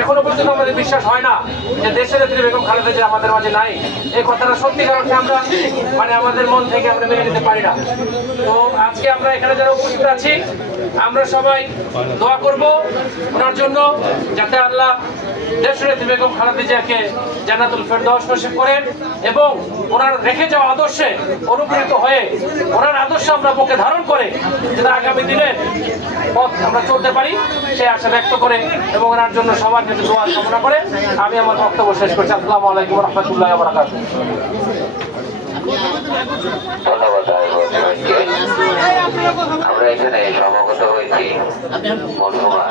এখনো পর্যন্ত আমাদের বিশ্বাস হয় না যে দেশের নেত্রী বেগম খালেদা জিয়া আমাদের মাঝে নাই। এই কথাটা সত্যিকার অর্থে আমরা আমাদের মন থেকে আমরা মেনে নিতে পারি না। তো আজকে আমরা এখানে যারা উপস্থিত আছি, আমরা সবাই দোয়া করব ওনার জন্য, যাতে আল্লাহ দেশনেত্রী বেগম খালেদা জিয়াকে জান্নাতুল ফেরদৌস নসিব করেন এবং ওনার রেখে যাওয়া আদর্শে অনুপ্রাণিত হয়ে ওনার আদর্শ আমরা বুকে ধারণ করে যেটা আগামী দিনে পথ আমরা চলতে পারি, সেই আশা ব্যক্ত করে এবং ওনার জন্য সবার কাছে দোয়া কামনা করে আমি আমার বক্তব্য শেষ করছি। আসসালামু আলাইকুম ওয়া রাহমাতুল্লাহি ওয়া বারাকাতুহু। ধন্যবাদ। আমরা এখানে সমবেত হয়েছি মরহুমা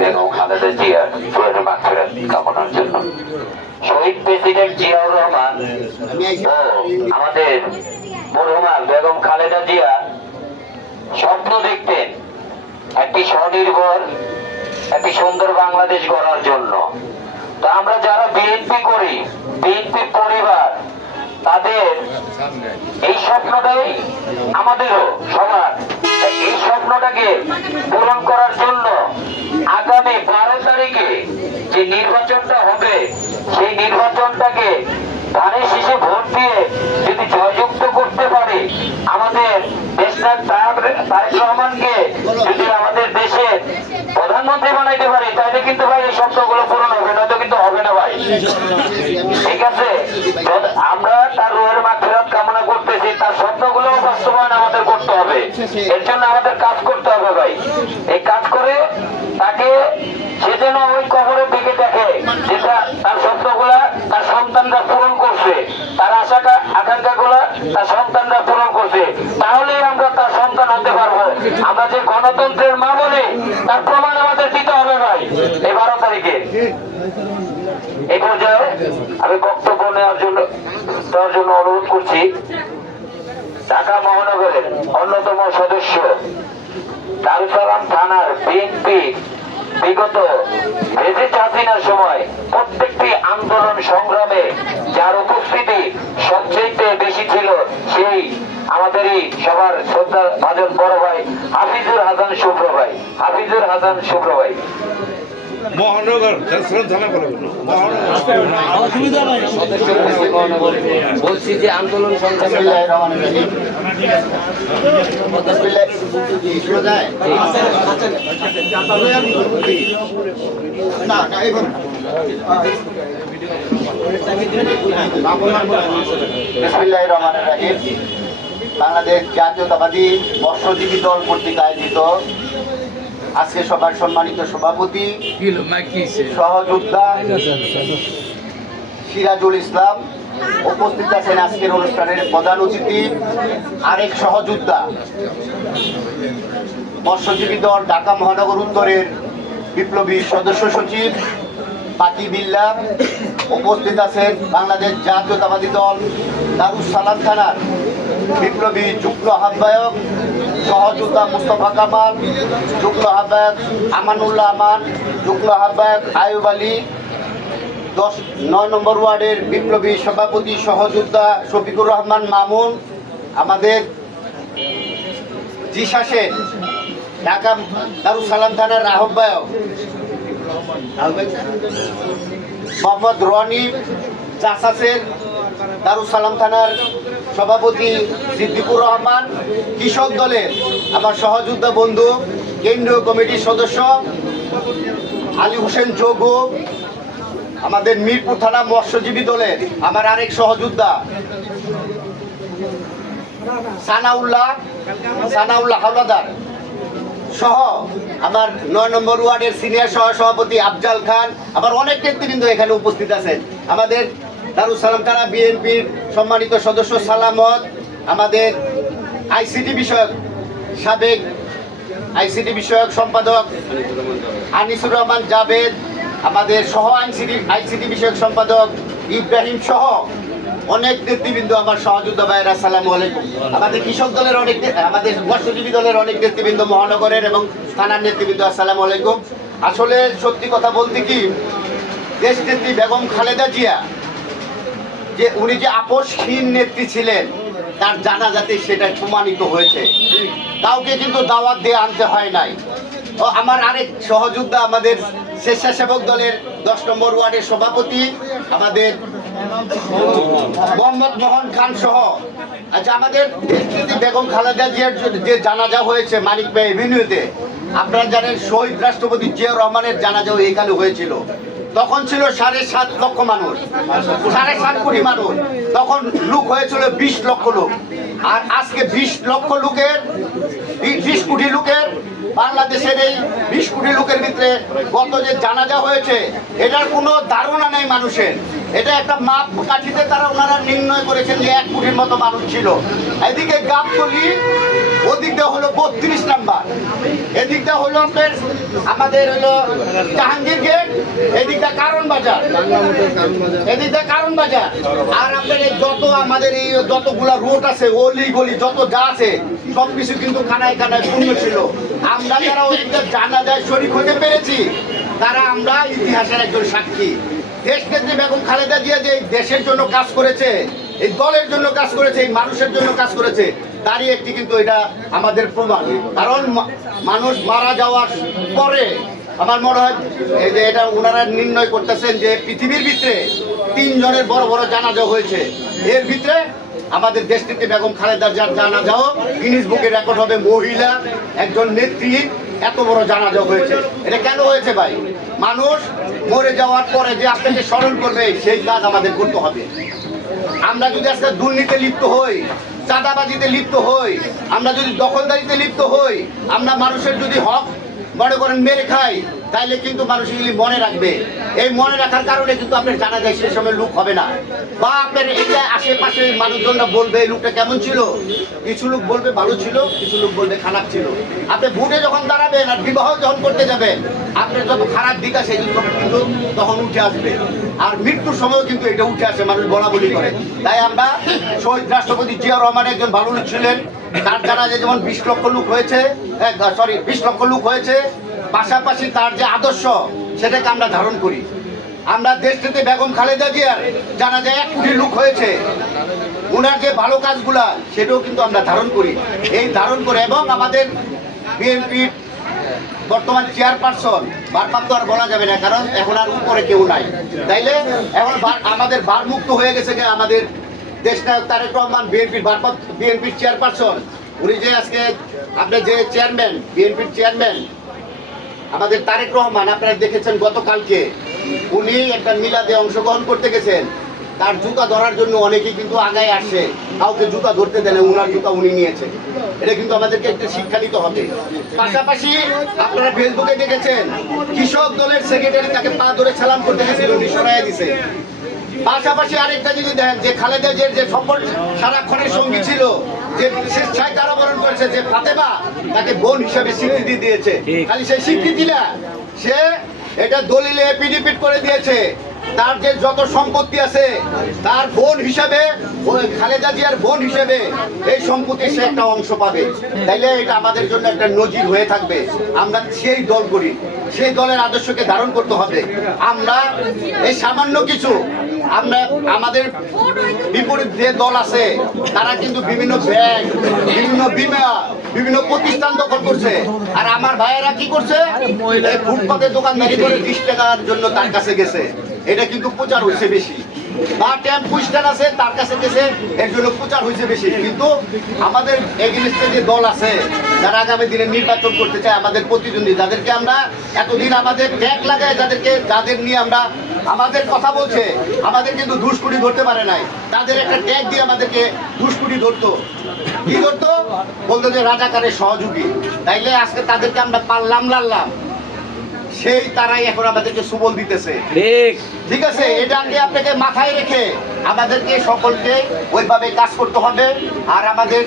বেগম খালেদা জিয়ার রুহের মাগফিরাত কামনার জন্য। শহীদ প্রেসিডেন্ট জিয়াউর রহমান ও আমাদের মরহুমা বেগম খালেদা জিয়া স্বপ্ন দেখতেন একটি স্বনির্ভর, একটি সুন্দর বাংলাদেশ গড়ার জন্য। তো আমরা যারা বিএনপি করি, বিএনপি পরিবার, তাদের এই স্বপ্নটাই আমাদেরও সবার। এই স্বপ্নটাকে পূরণ করার জন্য আগামী 12 তারিখে যে নির্বাচনটা হবে, সেই নির্বাচনটাকে ধানের শীষে ভোট দিয়ে যদি জয়যুক্ত করতে পারে, আমাদের দেশনায়ক তারেক রহমানকে যদি আমাদের দেশের প্রধানমন্ত্রী বানাইতে পারে, তাহলে কিন্তু ভাই এই স্বপ্নগুলো পূরণ হবে, নয়তো কিন্তু হবে না ভাই। ঠিক আছে, আমরা তার রুহের মাগফিরাত কামনা করতেছি, তার স্বপ্নগুলো বাস্তবায়ন আমাদের করতে হবে। এর জন্য আমাদের কাজ করতে হবে ভাই। এই কাজ করে তাকে সে যেন ওই কবরের দিকে দেখে, যেটা তার স্বপ্নগুলা তার সন্তানরা পূরণ করছে, তার আকাঙ্ক্ষা গুলা তার সন্তানরা পূরণ করছে, তাহলে আমরা তার সন্তান হতে পারবো। আমরা যে গণতন্ত্রের মা বলি, তার প্রমাণ আমাদের দিতে হবে ভাই এই 12 তারিখে। এই পর্যায়ে আমি বক্তব্য দেওয়ার জন্য অনুরোধ করছি ঢাকা মহানগরের অন্যতম সদস্য দারুসালাম থানার বিএনপি বিগত বেঁচে হাসিনার সময় প্রত্যেকটি আন্দোলন সংগ্রামে যার উপস্থিতি সবচেয়ে বেশি ছিল, সেই আমাদেরই সবার শ্রদ্ধা ভাজন বড় ভাই হাফিজুর হাসান শুভ্র ভাই। হাফিজুর হাসান শুভ্র ভাই মহানগর বলছি যে আন্দোলন সংগ্রামে বাংলাদেশ জাতীয়তাবাদী মৎস্যজীবী দল কর্তৃক আয়োজিত আজকে সবার সম্মানিত সভাপতি সহযোদ্ধা সিরাজুল ইসলাম, উপস্থিত আছেন আজকের অনুষ্ঠানের প্রধান অতিথি আরেক সহযোদ্ধা মৎস্যজীবী দল ঢাকা মহানগর উত্তরের বিপ্লবী সদস্য সচিব পাকি বিল্লা, উপস্থিত আছেন বাংলাদেশ জাতীয়তাবাদী দল দারুস সালাম থানার বিপ্লবী যুগ্ম আহ্বায়ক সহযোদ্ধা মুস্তফা কামাল, যুগ্ম আহ্বায়ক আমানুল্লাহ আমান, যুগ্ম আহ্বায়ক আয়ুব আলী, 9 নম্বর ওয়ার্ডের বিপ্লবী সভাপতি সহযোদ্ধা শফিকুর রহমান মামুন, আমাদের জিশাসের ঢাকা দারুস সালাম থানার আহ্বায়ক মোহাম্মদ রনি, জাসাসের দারুস সালাম থানার সভাপতি সিদ্দিকুর রহমান, কৃষক দলের আমার সহযোদ্ধা বন্ধু কেন্দ্রীয় কমিটির সদস্য আলী হোসেন যোগু, আমাদের মিরপুর থানা মৎস্যজীবী দলের আমার আরেক সহযোদ্ধা সানাউল্লাহ হাওলাদার সহ আমার 9 নম্বর ওয়ার্ডের সিনিয়র সহ সভাপতি আফজাল খান, আবার অনেক নেতৃবৃন্দ এখানে উপস্থিত আছেন। আমাদের দারুস সালাম থানা বিএনপির সম্মানিত সদস্য সালামত, আমাদের আইসিটি বিষয়ক সম্পাদক আনিসুর রহমান জাভেদ, আমাদের সহ আইসিটি বিষয়ক সম্পাদক ইব্রাহিম সহ অনেক নেতৃবৃন্দ, আমার সহযোদ্ধা ভাইয়েরা আসসালামু আলাইকুম। আমাদের কৃষক দলের আমাদের মৎস্যজীবী দলের অনেক নেতৃবৃন্দ, মহানগরের এবং থানার নেতৃবৃন্দ আসসালামু আলাইকুম। আসলে সত্যি কথা বলতে কি, দেশ নেত্রী বেগম খালেদা জিয়া যে উনি যে আপোষহীন নেত্রী ছিলেন, তার জানাজাতে সেটা প্রমাণিত হয়েছে। কাউকে কিন্তু দাওয়াত দিয়ে আনতে হয় নাই। ও আমার আরেক সহযোদ্ধা, আমাদের স্বেচ্ছাসেবক দলের 10 নম্বর ওয়ার্ডের সভাপতি আমাদের মোহাম্মদ মোহন খান সহ। আচ্ছা, আমাদের দেশনেত্রী বেগম খালেদা জিয়ার যে জানাজা হয়েছে মানিক ভাই এভিনিউতে, আপনারা জানেন শহীদ রাষ্ট্রপতি জিয়াউর রহমানের জানাজাও এখানে হয়েছিল। তখন ছিল 7.5 লক্ষ মানুষ, 7.5 কোটি মানুষ। তখন লোক হয়েছিল 20 লক্ষ লোক। আর আজকে 20 লক্ষ লোকের 20 কোটি লোকের বাংলাদেশের এই 20 কোটি লোকের ভিতরে গত যে জানাজা হয়েছে এটার কোনো ধারণা নেই মানুষের। এটা একটা মাপ কাঠিতে তারা ওনারা নির্ণয় করেছেন যে 1 কোটির মতো মানুষ ছিল। এদিকে গাবতলী, ওদিকটা হলো 32 নাম্বার, এদিকটা হলো আপনার আমাদের হলো জাহাঙ্গীর গেট, এদিকটা কারণ বাজার, এদিকটা কারণ বাজার। আর আপনার এই যত আমাদের এই যতগুলা রোড আছে, অলি গলি যত যা আছে সবকিছু কিন্তু খানায় খানায় পূর্ণ ছিল। আমরা যারা ওদিকটা জানাজায় শরীক হতে পেরেছি তারা আমরা ইতিহাসের একজন সাক্ষী। দেশনেত্রী বেগম খালেদা জিয়া যে দেশের জন্য কাজ করেছে, এই দলের জন্য কাজ করেছে, এই মানুষের জন্য কাজ করেছে, তারই একটি কিন্তু এটা আমাদের প্রমাণ। কারণ মানুষ মারা যাওয়ার পরে আমার মনে হয় এই যে এটা ওনারা নির্ণয় করতেছেন যে পৃথিবীর ভিতরে 3 জনের বড় বড় জানাজা হয়েছে, এর ভিতরে আমাদের দেশনেত্রী বেগম খালেদা জিয়ার জানাজাও গিনিস বুকে রেকর্ড হবে। মহিলা একজন নেত্রী এত বড় জানাজা হয়েছে। এটা কেন হয়েছে ভাই? মানুষ মরে যাওয়ার পরে যে আপনাকে স্মরণ করবে সেই কাজ আমাদের করতে হবে। আমরা যদি আজকে দুর্নীতিতে লিপ্ত হই, চাঁদাবাজিতে লিপ্ত হই, আমরা যদি দখলদারিতে লিপ্ত হই, আমরা মানুষের যদি হক মনে করেন মেরে খাই, তাইলে কিন্তু মানুষ এগুলি মনে রাখবে। এই মনে রাখার কারণে কিন্তু আপনার জানা যায় সেই সময় লোক হবে না, বা আপনার এটা আশেপাশে মানুষজনরা বলবে এই লোকটা কেমন ছিল। কিছু লোক বলবে ভালো ছিল, কিছু লোক বলবে খারাপ ছিল। আপনি ভোটে যখন দাঁড়াবেন আর বিবাহ যখন করতে যাবেন, আপনার যত খারাপ দিক আছে এগুলো কিন্তু তখন উঠে আসবে। আর মৃত্যুর সময়ও কিন্তু এটা উঠে আসে, মানুষ বলা বলি করে। তাই আমরা শহীদ রাষ্ট্রপতি জিয়াউর রহমান একজন ভালো লোক ছিলেন, তার জানা যায় যেমন 20 লক্ষ লোক হয়েছে, 20 লক্ষ লোক হয়েছে, পাশাপাশি তার যে আদর্শ সেটাকে আমরা ধারণ করি। আমরা দেশটিতে বেগম খালেদা জিয়ার জানা যায় 1 কোটি লোক হয়েছে, ওনার যে ভালো কাজগুলা সেটাও কিন্তু আমরা ধারণ করি। এই ধারণ করে এবং আমাদের বিএনপির বর্তমান চেয়ারপারসন, ভারপ্রাপ্ত আর বলা যাবে না কারণ এখন আর উপরে কেউ নাই, তাইলে এখন আমাদের ভারমুক্ত হয়ে গেছে যে আমাদের দেশনায়ক তারেক রহমান বিএনপির চেয়ারপারসন। উনি যে আজকে আপনার যে চেয়ারম্যান, বিএনপির চেয়ারম্যান আমাদের তারেক রহমান, আপনারা দেখেছেন গতকালকে উনি একটা মিলাদে অংশগ্রহণ করতে গেছেন। তার জুতা ধরার জন্য অনেকেই কিন্তু আগায় আসে, কাউকে জুতা ধরতে দেন, উনার জুতা উনি নিয়েছে। এটা কিন্তু আমাদেরকে একটা শিক্ষা নিতে হবে। পাশাপাশি আপনারা ফেসবুকে দেখেছেন কৃষক দলের সেক্রেটারি তাকে পা ধরে সালাম করতে গেছিল, উনি সরাইয়া দিছে। পাশাপাশি আরেকটা যদি দেখেন যে খালেদা জিয়ার যে সকল সারাক্ষণের সঙ্গী ছিল, যে স্বেচ্ছায় কারাবরণ করেছে, যে ফাতেমা তাকে বোন হিসাবে স্বীকৃতি দিয়েছে। খালি সেই স্বীকৃতি না, সে এটা দলিলে এপিডিপিট করে দিয়েছে। তার যে যত সম্পত্তি আছে তার বোন হিসাবে, খালেদা জিয়ার বোন হিসেবে এই সম্পত্তি সে একটা অংশ পাবে। তাইলে এটা আমাদের জন্য একটা নজির হয়ে থাকবে। আমরা সেই দল করি, সেই দলের আদর্শকে ধারণ করতে হবে। আমরা এই সামান্য কিছু, আমরা আমাদের বিপরীত যে দল আছে তারা কিন্তু বিভিন্ন ব্যাংক, বিভিন্ন বিমা, বিভিন্ন প্রতিষ্ঠান দখল করছে। আর আমার ভাইয়েরা কি করছে, এই ফুটপাতে দোকানদারি করে 20 টাকার জন্য তার কাছে গেছে, এটা কিন্তু প্রচার হয়েছে বেশি। বা টেম্পু স্ট্যান্ড আছে তার কাছে গেছে, এর জন্য প্রচার হয়েছে বেশি। কিন্তু আমাদের এগেইনস্টে যে দল আছে যারা আগামী দিনে নির্বাচন করতে চায়, আমাদের প্রতিদ্বন্দ্বী, যাদেরকে আমরা এতদিন আমাদের ট্যাগ লাগায় যাদের নিয়ে আমরা আমাদের কথা বলছে, আমাদের কিন্তু দুষ্কুটি ধরতে পারে নাই। তাদের একটা ট্যাগ দিয়ে আমাদেরকে দুষ্কুটি ধরতো। কি ধরতো? বলতো যে রাজাকারের সহযোগী। তাইলে আজকে তাদেরকে আমরা পারলাম লাড়লাম, সেই তারাই এখন আমাদেরকে সুবল দিতেছে। ঠিক আছে, এটাকে আপনাকে মাথায় রেখে আমাদেরকে সকলকে ওইভাবে কাজ করতে হবে। আর আমাদের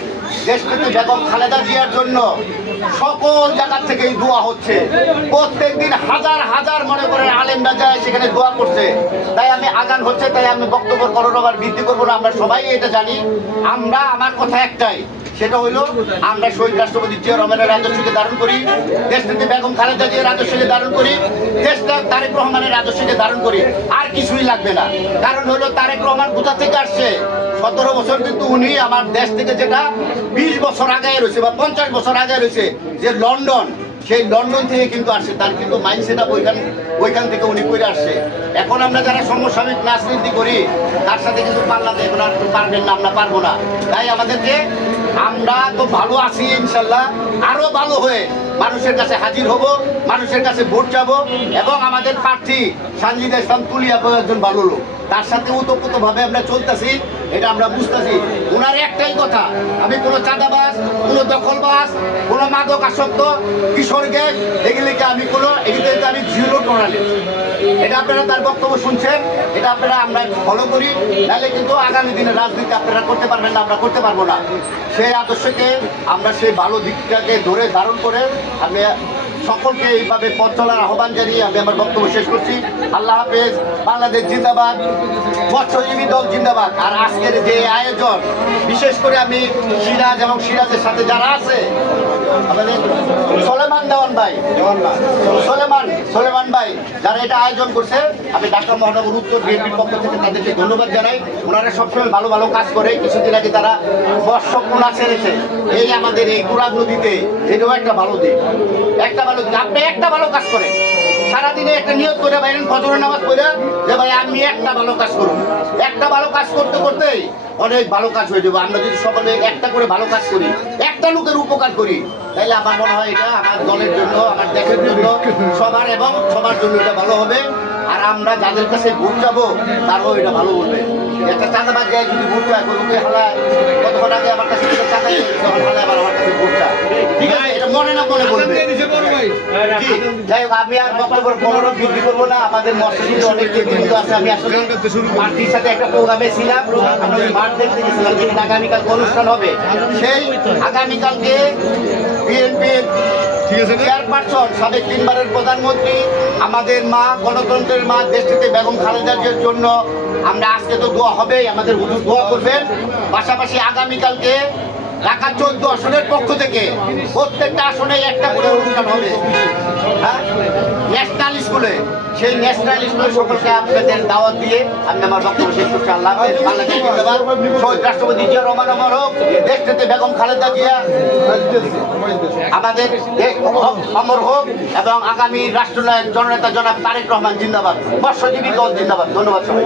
দেশনেত্রী বেগম খালেদা জিয়ার জন্য সকল জায়গা থেকেই দোয়া হচ্ছে। প্রত্যেকদিন হাজার হাজার মনে করেন আলেমরা যায় সেখানে দোয়া করছে। তাই আমি আগান হচ্ছে, তাই আমি বক্তব্য করোনাবার বৃদ্ধি করবো না, আমরা সবাই এটা জানি। আমরা আমার কথা একটাই, সেটা হইল আমরা শহীদ রাষ্ট্রপতি জিয়াউর রহমানের আদর্শকে ধারণ করি, দেশনেত্রী বেগম খালেদা জিয়ার আদর্শকে ধারণ করি, দেশনায়ক তারেক রহমানের আদর্শকে ধারণ করি। আর কিছুই লাগবে না। কারণ হলো তারেক রহমান কোথা থেকে আসছে? 17 বছর কিন্তু উনি আমার দেশ থেকে যেটা 20 বছর আগে রয়েছে বা 50 বছর আগে রয়েছে, যে লন্ডন, সেই লন্ডন থেকে কিন্তু আসছে, তার কিন্তু মাইন্ডসেট আপ ওইখান থেকে উনি করে আসছে। এখন আমরা যারা সমসাময়িক রাজনীতি করি তার সাথে কিন্তু পাল্লাতে এখন আর পারবেন না, আমরা পারবো না। তাই আমাদেরকে, আমরা তো ভালো আছি ইনশাল্লাহ, আরো ভালো হয়ে মানুষের কাছে হাজির হব, মানুষের কাছে ভোট চাবো এবং আমাদের প্রার্থী সানজিদা ইসলাম তুলিয়া একজন ভালো লোক, তার সাথে ওতপ্রোতভাবে আমরা চলতেছি, এটা আমরা বুঝতেছি। ওনার একটাই কথা, আমি কোনো চাঁদাবাজ, কোনো দখলবাজ, কোনো মাদক আসক্ত, কিশোর গ্যাং, এগুলিকে আমি এগুলিতে আমি জিরো টলারেন্স। এটা আপনারা তার বক্তব্য শুনছেন, এটা আমরা ফলো করি, নাহলে কিন্তু আগামী দিনে রাজনীতি আপনারা করতে পারবেন না, আমরা করতে পারবো না। সেই আদর্শকে আমরা সেই ভালো দিকটাকে ধরে ধারণ করে আমি সকলকে এইভাবে পথ চলার আহ্বান জানিয়ে আমি আমার বক্তব্য শেষ করছি। আল্লাহ হাফেজ, বাংলাদেশ জিন্দাবাদ, মৎস্যজীবী দল জিন্দাবাদ। আর আজকের যে আয়োজন, বিশেষ করে আমি সিরাজ এবং সিরাজের সাথে যারা আছে, আমাদের সোলেমান ভাই যারা এটা আয়োজন করছে, আমি ঢাকা মহানগর উত্তর বিএনপির পক্ষ থেকে তাদেরকে ধন্যবাদ জানাই। ওনারা সবসময় ভালো ভালো কাজ করে। কিছুদিন আগে তারা বর্ষকুলা ছেড়েছে এই আমাদের এই কুড়াদ নদীতে, এটাও একটা ভালো দিক, একটা ভালো দিক। আপনি একটা ভালো কাজ করেন, সারাদিনে একটা নিয়ত করে বাইরেন, ফজরের নামাজ পড়ে যে ভাই আমি একটা ভালো কাজ করব। একটা ভালো কাজ করতে করতেই অনেক ভালো কাজ হয়ে যাবে। আমরা যদি সকলে একটা করে ভালো কাজ করি, একটা লোকের উপকার করি, তাহলে আমার মনে হয় এটা আমার দলের জন্য, আমার দেশের জন্য, সবার এবং সবার জন্য এটা ভালো হবে। আর আমরা যাদের কাছে ভোট যাবো তারাও এটা ভালো বলবে। একটা চাঁদাবাজ যায় যদি ভোট চায়, লোকে হালায়, কতক্ষণ আগে আমার কাছে চাঁদা নিয়ে হালায়, আবার আমার কাছে ভোট চায়, ঠিক আছে, এটা মনে না মনে বলবে। যাই হোক, আমি আর বক্তব্য বড় বৃদ্ধি করবো না। আমাদের মৎস্যজীবী অনেক কিন্তু আছে। আমি আসলে পার্টির সাথে একটা প্রোগ্রামে ছিলাম, আমরা মাঠ দেখতে গেছিলাম, যেদিন আগামীকাল অনুষ্ঠান হবে। সেই আগামীকালকে বিএনপির চেয়ারপারসন, সাবেক 3 বারের প্রধানমন্ত্রী, আমাদের মা, গণতন্ত্রের মা দেশটিতে বেগম খালেদার জন্য আমরা আজকে তো দোয়া হবেই, আমাদের হুজুর দোয়া করবেন। পাশাপাশি আগামীকালকে ঢাকা 14 আসনের পক্ষ থেকে প্রত্যেকটা আসনে একটা করে অনুষ্ঠান হবে, হ্যাঁ, ন্যাশনাল স্কুলে। সেই ন্যাশনাল স্কুলে সকলকে আপনাদের দাওয়াত দিয়ে আমি আমার বক্তব্য শেষ করছি। আল্লাহ হাফেজ, বাংলাদেশ জিন্দাবাদ, শহীদ রাষ্ট্রপতি জিয়া রহমান অমর হোক, দেশটিতে বেগম খালেদা জিয়া আমাদের অমর হোক এবং আগামী রাষ্ট্রনায়ক জননেতা জনাব তারেক রহমান জিন্দাবাদ, মৎস্যজীবী দল জিন্দাবাদ। ধন্যবাদ সবাই।